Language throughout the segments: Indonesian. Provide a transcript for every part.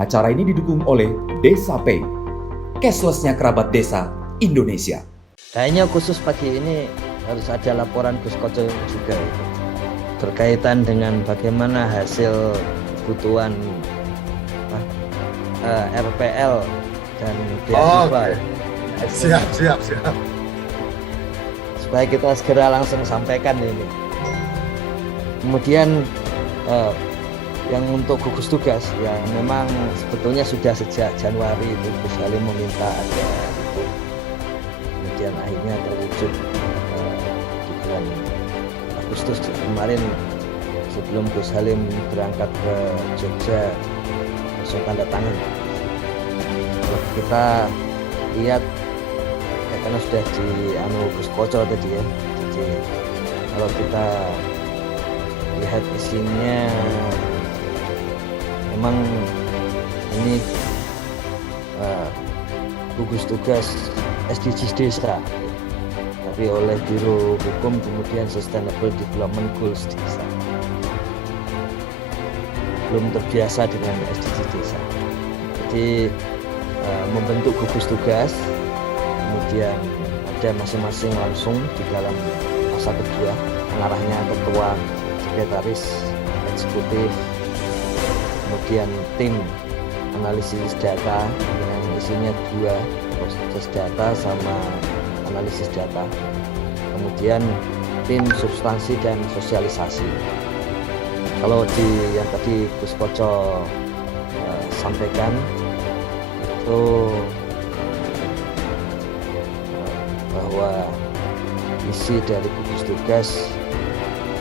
Acara ini didukung oleh Desa Pay, cashless-nya kerabat desa Indonesia. Kayaknya khusus pagi ini harus ada laporan Gus Koco juga itu, berkaitan dengan bagaimana hasil kebutuhan RPL dan beasiswa. Siap. Supaya kita segera langsung sampaikan ini. Kemudian yang untuk gugus tugas ya memang sebetulnya sudah sejak Januari itu Gus Halim meminta ada itu, kemudian akhirnya terwujud di bulan Agustus kemarin sebelum Gus Halim berangkat ke Jogja langsung tanda tangan. Kalau kita lihat ya, karena sudah di Gus Koco tadi ya, jadi kalau kita lihat isinya memang ini gugus tugas SDGs desa, tapi oleh Biro Hukum kemudian Sustainable Development Goals desa. Belum terbiasa dengan SDGs desa, jadi membentuk gugus tugas, kemudian ada masing-masing langsung di dalam masa kedua, pengarahnya ketua, sekretaris, eksekutif, kemudian tim analisis data yang isinya 2, proses data sama analisis data, kemudian tim substansi dan sosialisasi. Kalau di yang tadi Gus Koco sampaikan itu bahwa isi dari gugus tugas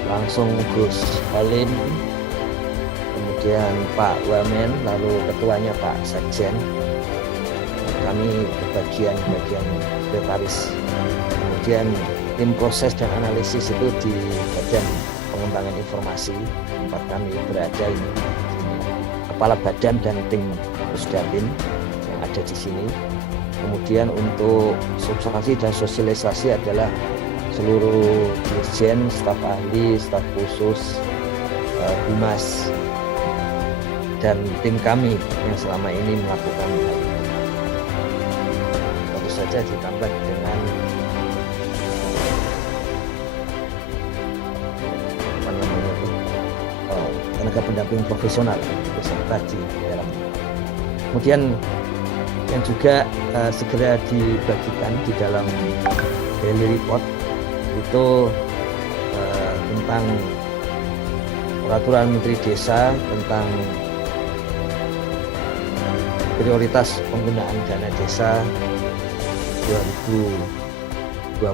langsung Gus Halim, kemudian Pak Wamen, lalu ketuanya Pak Sekjen, kami bagian sekretaris, kemudian tim proses dan analisis itu di Badan Pengembangan Informasi tempat kami berada ini, kepala badan dan tim Pusdatin yang ada di sini. Kemudian untuk substansi dan sosialisasi adalah seluruh dirjen, staf ahli, staf khusus, humas, dan tim kami yang selama ini melakukan hal itu. Tentu saja ditambah dengan tenaga pendamping profesional beserta di dalam. Kemudian yang juga segera dibagikan di dalam daily report itu tentang peraturan Menteri Desa tentang prioritas penggunaan dana desa 2022.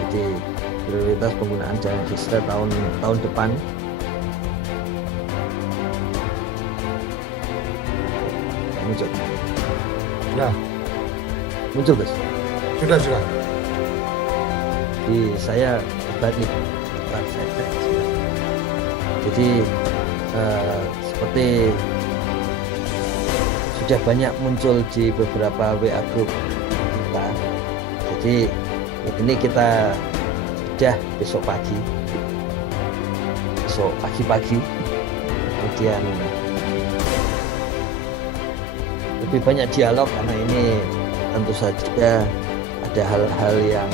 Jadi prioritas penggunaan dana desa tahun depan. Muncul. Ya. Muncul, Gus. Sudah. Di saya balik. Jadi seperti sudah banyak muncul di beberapa WA group kita. Jadi ini kita udah besok pagi, kemudian lebih banyak dialog karena ini tentu saja ada hal-hal yang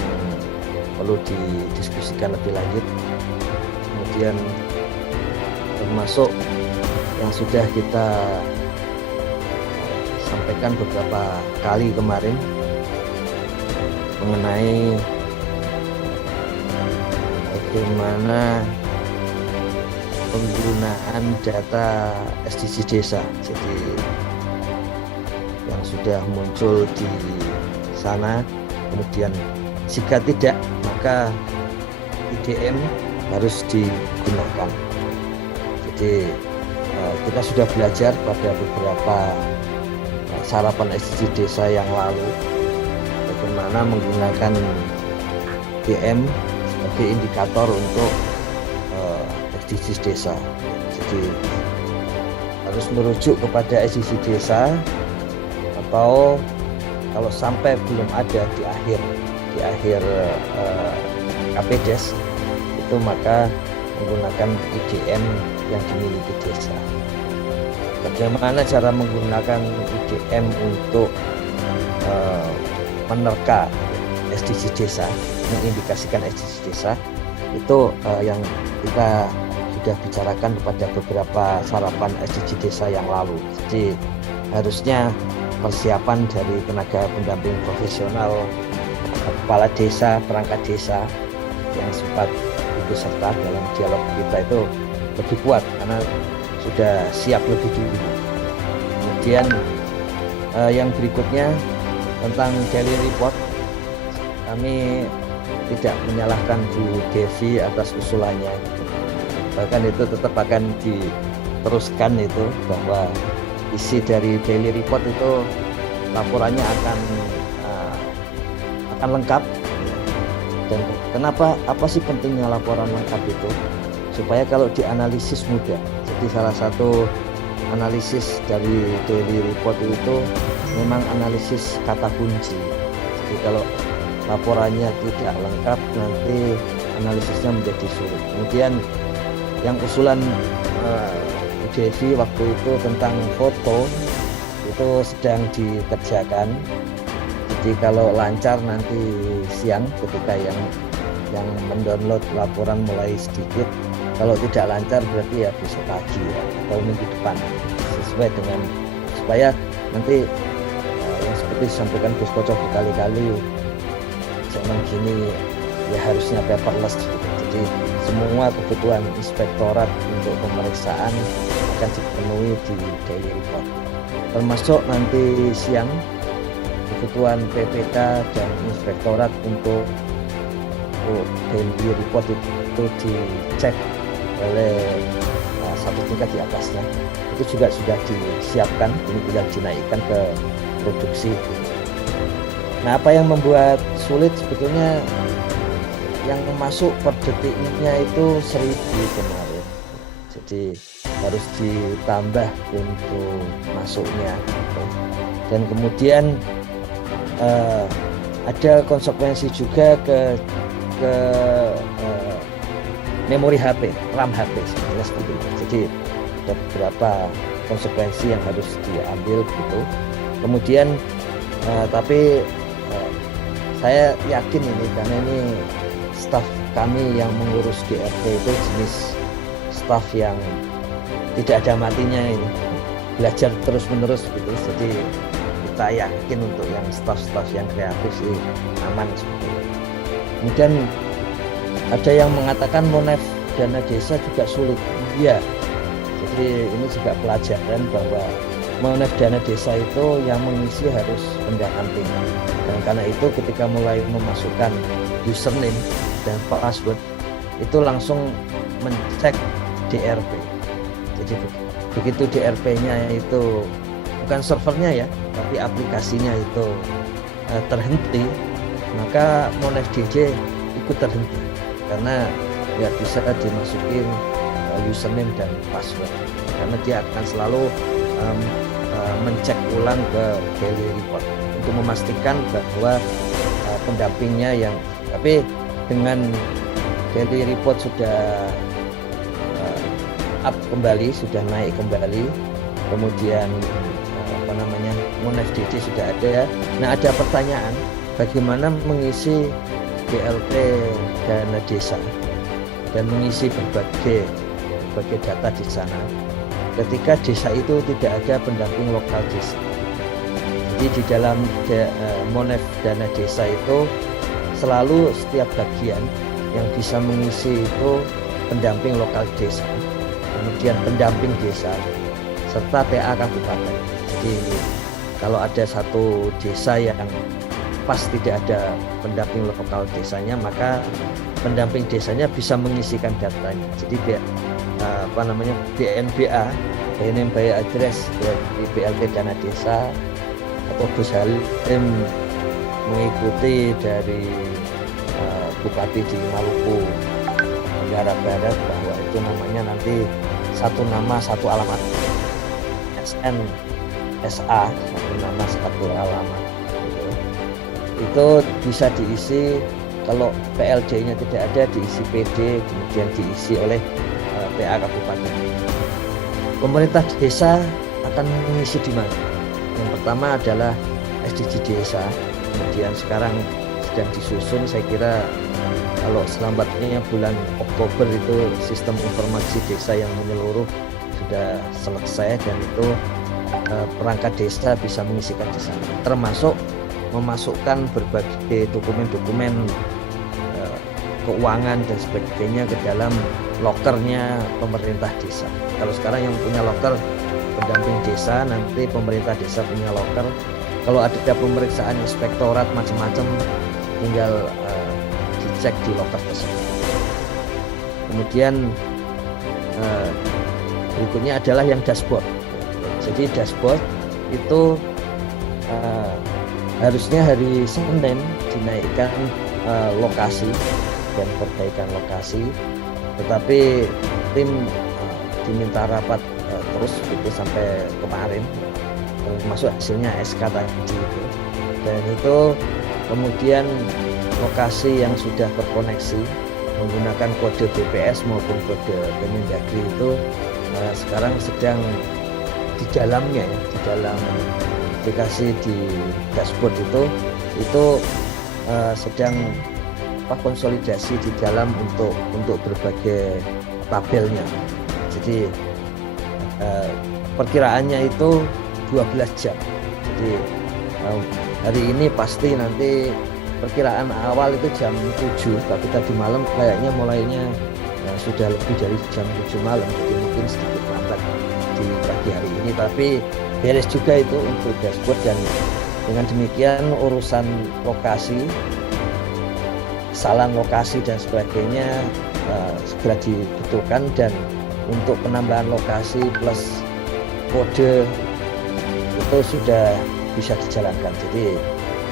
perlu didiskusikan lebih lanjut. Kemudian termasuk yang sudah kita sampaikan beberapa kali kemarin mengenai bagaimana penggunaan data SDGs desa. Jadi yang sudah muncul di sana, kemudian jika tidak maka IDM harus digunakan. Jadi kita sudah belajar pada beberapa sarapan SDGs desa yang lalu bagaimana menggunakan IDM sebagai indikator untuk SDGs desa. Jadi harus merujuk kepada SDGs desa, atau kalau sampai belum ada di akhir KPDes itu maka menggunakan IDM yang dimiliki desa. bagaimana cara menggunakan IDM untuk menerka SDG desa, mengindikasikan SDG desa, itu yang kita sudah bicarakan pada beberapa sarapan SDG desa yang lalu. Jadi harusnya persiapan dari tenaga pendamping profesional, kepala desa, perangkat desa yang sempat ikut serta dalam dialog kita itu lebih kuat karena sudah siap lebih dulu. Kemudian yang berikutnya tentang daily report, kami tidak menyalahkan Bu Devi atas usulannya, bahkan itu tetap akan diteruskan itu, bahwa isi dari daily report itu laporannya akan lengkap. Dan kenapa, apa sih pentingnya laporan lengkap itu? Supaya kalau dianalisis mudah. Jadi salah satu analisis dari daily report itu memang analisis kata kunci. Jadi kalau laporannya tidak lengkap, nanti analisisnya menjadi sulit. Kemudian yang usulan Bu Devi waktu itu tentang foto itu sedang dikerjakan. Jadi kalau lancar nanti siang ketika yang mendownload laporan mulai sedikit. Kalau tidak lancar berarti ya besok pagi ya, atau minggu depan, sesuai dengan supaya nanti yang seperti disampaikan Gus Koco berkali-kali, zaman gini ya harusnya paperless gitu. Jadi semua kebutuhan inspektorat untuk pemeriksaan akan dipenuhi di daily report, termasuk nanti siang kebutuhan PPK dan inspektorat untuk daily report itu dicek oleh satu tingkat di atasnya. Itu juga sudah disiapkan, ini tinggal dinaikkan ke produksi. Nah, apa yang membuat sulit sebetulnya, yang masuk per detiknya itu 1000 kemarin. Jadi harus ditambah untuk masuknya. Dan kemudian ada konsekuensi juga ke memori HP, RAM HP sebenarnya seperti itu. Jadi ada beberapa konsekuensi yang harus diambil gitu. Kemudian tapi saya yakin ini, karena ini staf kami yang mengurus DRP itu jenis staf yang tidak ada matinya, ini belajar terus menerus gitu. Jadi kita yakin untuk yang staf-staf yang kreatif sih aman seperti itu. Kemudian ada yang mengatakan monef dana desa juga sulit. Iya. Jadi ini juga pelajaran bahwa monef dana desa itu yang mengisi harus pendamping. Dan karena itu ketika mulai memasukkan username dan password itu langsung mencek DRP. Jadi begitu DRP-nya itu bukan servernya ya, tapi aplikasinya itu terhenti, maka monef DJ ikut terhenti. Karena ya bisa dimasukin username dan password, karena dia akan selalu mencek ulang ke daily report untuk memastikan bahwa pendampingnya yang, tapi dengan daily report sudah up kembali, sudah naik kembali, kemudian monef DJ sudah ada. Nah, ada pertanyaan, bagaimana mengisi DLP dana desa dan mengisi berbagai data di sana ketika desa itu tidak ada pendamping lokal desa. Jadi di dalam monef dana desa itu selalu setiap bagian yang bisa mengisi itu pendamping lokal desa, kemudian pendamping desa, serta PA kabupaten. Jadi kalau ada satu desa yang pas tidak ada pendamping lokal desanya, maka pendamping desanya bisa mengisikan datanya. Jadi BNBA, name by address dari BLT dana desa, atau Gus Halim mengikuti dari Bupati di Maluku Tenggara Barat bahwa itu namanya nanti satu nama satu alamat, SN SA, satu nama satu alamat. Itu bisa diisi, kalau PLD-nya tidak ada diisi PD, kemudian diisi oleh PA Kabupaten. Pemerintah desa akan mengisi di mana? Yang pertama adalah SDG desa, kemudian sekarang sedang disusun, saya kira kalau selambatnya bulan Oktober itu sistem informasi desa yang menyeluruh sudah selesai, dan itu perangkat desa bisa mengisikan di sana, termasuk memasukkan berbagai dokumen-dokumen keuangan dan sebagainya ke dalam lokernya pemerintah desa. Kalau sekarang yang punya loker pendamping desa, nanti pemerintah desa punya loker. Kalau ada pemeriksaan inspektorat macam-macam, tinggal dicek di loker tersebut. Kemudian berikutnya adalah yang dashboard. Jadi dashboard itu harusnya hari Senin dinaikkan lokasi dan perbaikan lokasi, tetapi tim diminta rapat terus itu sampai kemarin, termasuk hasilnya SK tadi itu. Dan itu kemudian lokasi yang sudah terkoneksi menggunakan kode BPS maupun kode Kemendagri itu sekarang sedang di dalamnya ya, di dalam aplikasi di dashboard itu sedang konsolidasi di dalam untuk berbagai tabelnya. Jadi perkiraannya itu 12 jam. Jadi hari ini pasti nanti perkiraan awal itu jam 7, tapi tadi malam kayaknya mulainya sudah lebih dari jam 7 malam, jadi mungkin sedikit lambat di pagi hari ini, tapi beres juga itu untuk dashboard. Dan dengan demikian urusan lokasi, kesalahan lokasi dan sebagainya segera dibetulkan, dan untuk penambahan lokasi plus kode itu sudah bisa dijalankan. Jadi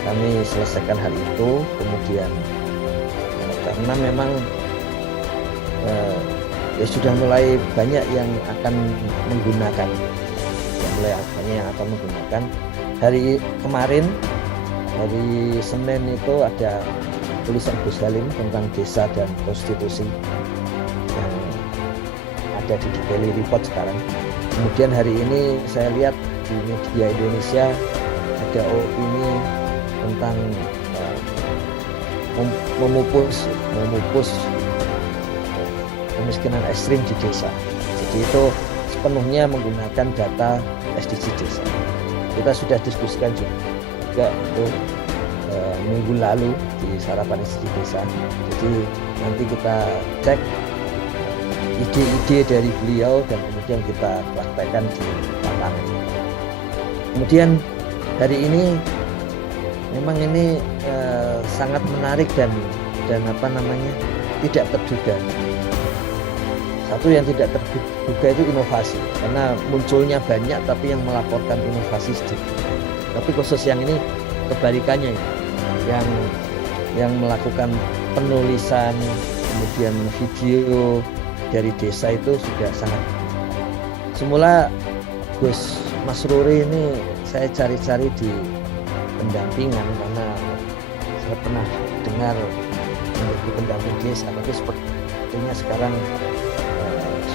kami selesaikan hal itu. Kemudian karena memang ya sudah mulai banyak yang akan menggunakan, hari kemarin, hari Senin itu ada tulisan Gus Halim tentang desa dan prostitusi yang ada di Daily Report sekarang. Kemudian hari ini saya lihat di media Indonesia ada opini tentang memupus kemiskinan ekstrim di desa. Jadi itu sepenuhnya menggunakan data SDG desa. Kita sudah diskusikan juga itu minggu lalu di sarapan SDG desa. Jadi nanti kita cek ide-ide dari beliau dan kemudian kita praktekkan di lapangan. Kemudian hari ini memang ini sangat menarik dan tidak terduga. Satu yang tidak terduga itu inovasi, karena munculnya banyak tapi yang melaporkan inovasi sedikit. Tapi khusus yang ini kebalikannya, yang melakukan penulisan kemudian video dari desa itu sudah sangat. Semula Gus Masruri ini saya cari-cari di pendampingan karena saya pernah dengar menjadi pendamping desa, tapi sepertinya sekarang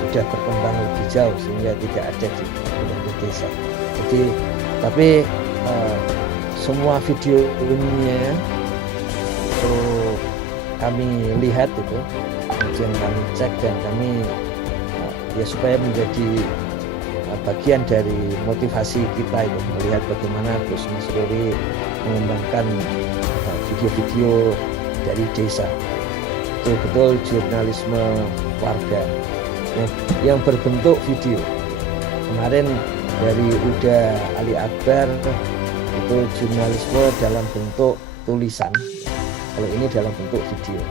sudah berkembang lebih jauh sehingga tidak ada di pendamping desa. Jadi tapi semua videonya itu kami lihat itu, kemudian kami cek dan kami ya supaya menjadi bagian dari motivasi kita itu melihat bagaimana Gus Masruri mengembangkan video-video dari desa, betul-betul jurnalisme warga yang berbentuk video. Kemarin dari Uda Ali Akbar itu jurnalisme dalam bentuk tulisan, kalau ini dalam bentuk video.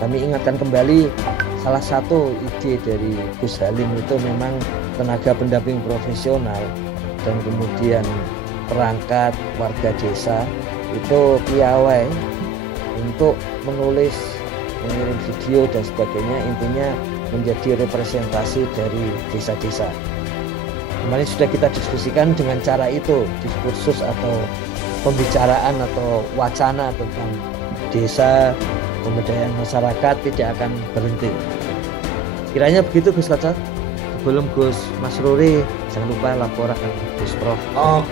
Kami ingatkan kembali salah satu ide dari Gus Halim itu memang tenaga pendamping profesional dan kemudian perangkat warga desa itu piawai untuk menulis, mengirim video dan sebagainya, intinya menjadi representasi dari desa-desa. Kemarin sudah kita diskusikan dengan cara itu, diskursus atau pembicaraan atau wacana tentang desa, pemberdayaan masyarakat tidak akan berhenti. Kiranya begitu Gus Kacat. Sebelum Gus Masruri jangan lupa laporan Gus Prof. Oh,